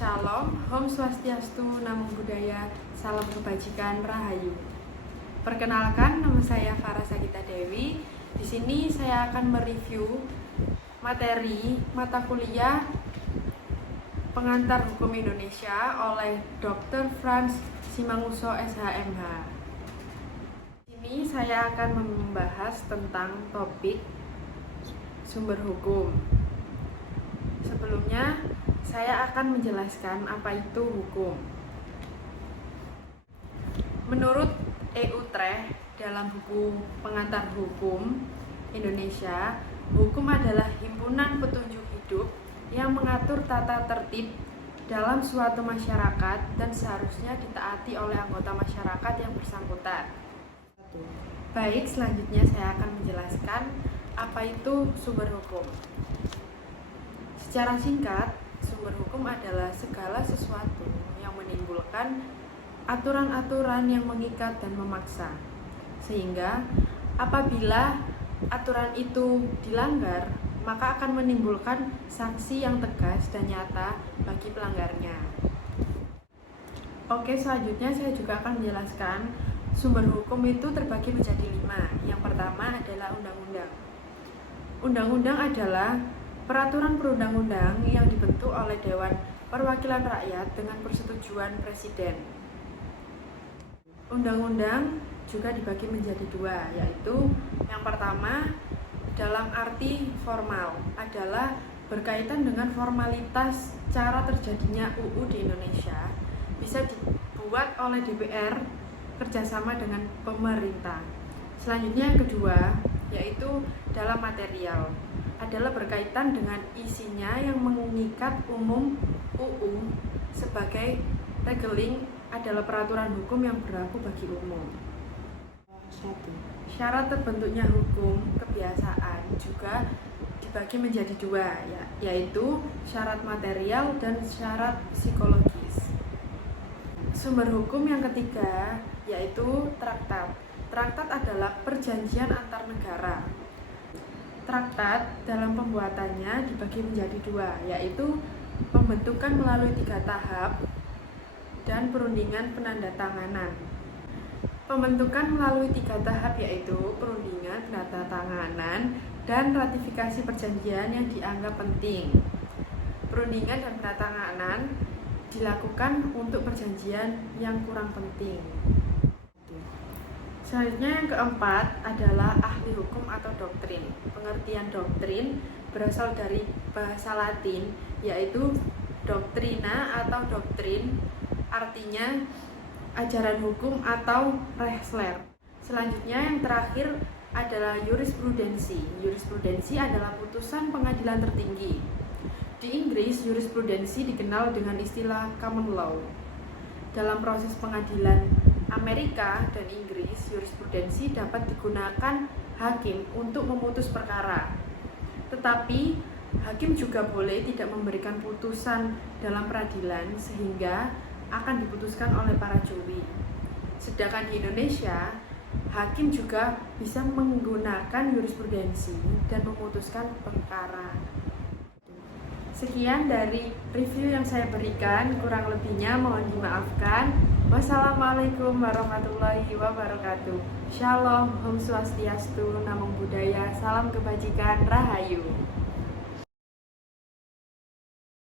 Shalom, Om Swastiastu, Namo Buddhaya, Salam Kebajikan, Rahayu. Perkenalkan, nama saya Farah Sagita Dewi. Di sini saya akan mereview materi mata kuliah Pengantar Hukum Indonesia oleh Dr. Frans Simanguso, SHMH. Di sini saya akan membahas tentang topik sumber hukum. Sebelumnya, saya akan menjelaskan apa itu hukum. Menurut Utrecht dalam buku Pengantar Hukum Indonesia, hukum adalah himpunan petunjuk hidup yang mengatur tata tertib dalam suatu masyarakat dan seharusnya ditaati oleh anggota masyarakat yang bersangkutan. Baik, selanjutnya saya akan menjelaskan apa itu sumber hukum. Secara singkat, sumber hukum adalah segala sesuatu yang menimbulkan aturan-aturan yang mengikat dan memaksa, sehingga apabila aturan itu dilanggar, maka akan menimbulkan sanksi yang tegas dan nyata bagi pelanggarnya. Oke, selanjutnya saya juga akan menjelaskan sumber hukum itu terbagi menjadi 5. Yang pertama adalah undang-undang. Undang-undang adalah peraturan perundang-undang yang dibentuk oleh Dewan Perwakilan Rakyat dengan persetujuan Presiden. Undang-undang juga dibagi menjadi 2, yaitu yang pertama dalam arti formal adalah berkaitan dengan formalitas cara terjadinya UU di Indonesia, bisa dibuat oleh DPR kerjasama dengan pemerintah. Selanjutnya yang kedua, yaitu dalam material adalah berkaitan dengan isinya yang mengikat umum. UU sebagai regeling adalah peraturan hukum yang berlaku bagi umum. Syarat terbentuknya hukum kebiasaan juga dibagi menjadi 2, yaitu syarat material dan syarat psikologis. Sumber hukum yang ketiga yaitu traktat. Traktat adalah perjanjian antar negara. Traktat dalam pembuatannya dibagi menjadi 2, yaitu pembentukan melalui 3 tahap dan perundingan penandatanganan. Pembentukan melalui 3 tahap yaitu perundingan, penandatanganan, dan ratifikasi perjanjian yang dianggap penting. Perundingan dan penandatanganan dilakukan untuk perjanjian yang kurang penting. Selanjutnya yang keempat adalah ahli hukum atau doktrin. Pengertian doktrin berasal dari bahasa Latin, yaitu doctrina atau doktrin, artinya ajaran hukum atau Rehsler. Selanjutnya yang terakhir adalah jurisprudensi. Jurisprudensi adalah putusan pengadilan tertinggi. Di Inggris, jurisprudensi dikenal dengan istilah common law. Dalam proses pengadilan Amerika dan Inggris, jurisprudensi dapat digunakan hakim untuk memutus perkara. Tetapi, hakim juga boleh tidak memberikan putusan dalam peradilan sehingga akan diputuskan oleh para juri. Sedangkan di Indonesia, hakim juga bisa menggunakan jurisprudensi dan memutuskan perkara. Sekian dari review yang saya berikan, kurang lebihnya mohon dimaafkan. Wassalamualaikum warahmatullahi wabarakatuh. Shalom, Om Swastiastu, Namo Buddhaya, Salam Kebajikan, Rahayu.